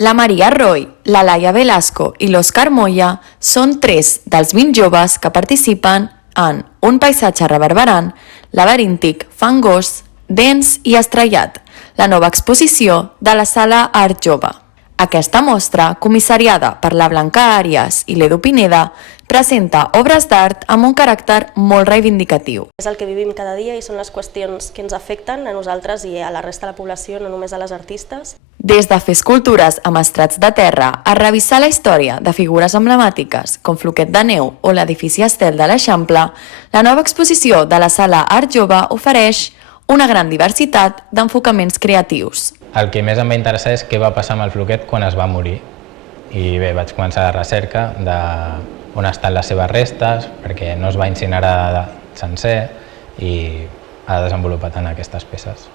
La Maria Roy, la Laia Velasco i l'Òscar Moya són 3 dels 20 joves que participen en Un paisatge reverberant, laberíntic, fangós, dens i estrellat, la nova exposició de la Sala Art Jove. Aquesta mostra, comissariada per la Blanca Àrias i l'Edu Pineda, presenta obres d'art amb un caràcter molt reivindicatiu. És el que vivim cada dia i són les qüestions que ens afecten a nosaltres i a la resta de la població, no només a les artistes. Des de fer escultures amb estrats de terra a revisar la història de figures emblemàtiques com Floquet de Neu o l'edifici Estel de l'Eixample, la nova exposició de la Sala Art Jove ofereix una gran diversitat d'enfocaments creatius. El que més em va interessar és què va passar amb el Floquet quan es va morir. I bé, vaig començar la recerca d'on estan les seves restes, perquè no es va incinerar sencer i ha desenvolupat en aquestes peces.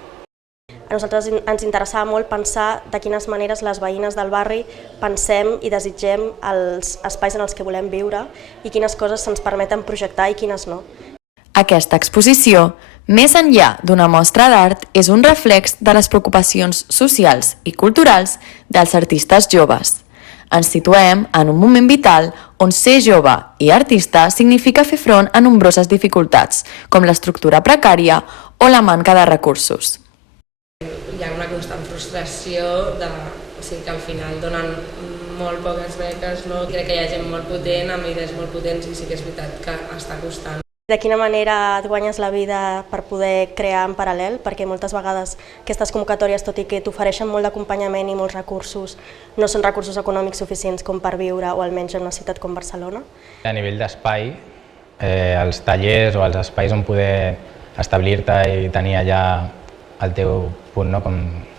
A nosaltres ens interessava molt pensar de quines maneres les veïnes del barri pensem i desitgem els espais en els que volem viure i quines coses se'ns permeten projectar i quines no. Aquesta exposició, més enllà d'una mostra d'art, és un reflex de les preocupacions socials i culturals dels artistes joves. Ens situem en un moment vital on ser jove i artista significa fer front a nombroses dificultats, com l'estructura precària o la manca de recursos. Hi ha una constant frustració que al final donen molt poques beques, no? Crec que hi ha gent molt potent, amb idees molt potents i sí que és veritat que està costant. De quina manera et guanyes la vida per poder crear en paral·lel, perquè moltes vegades aquestes convocatòries, tot i que t'ofereixen molt d'acompanyament i molts recursos, no són recursos econòmics suficients com per viure, o almenys en una ciutat com Barcelona. A nivell d'espai, els tallers o els espais on poder establir-te i tenir allà el teu punt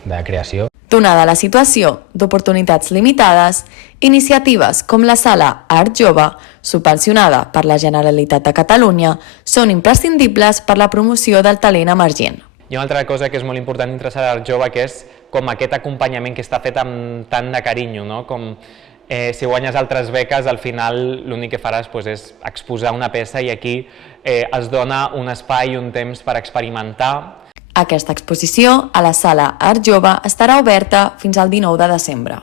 de creació. Donada la situació d'oportunitats limitades, iniciatives com la Sala Art Jove, subvencionada per la Generalitat de Catalunya, són imprescindibles per la promoció del talent emergent. Hi ha una altra cosa que és molt important dintre de l'art jove, que és com aquest acompanyament que està fet amb tant de carinyo, no? Com si guanyes altres beques, al final l'únic que faràs és exposar una peça i aquí es dona un espai i un temps per experimentar. Aquesta exposició a la Sala Art Jove estarà oberta fins al 19 de desembre.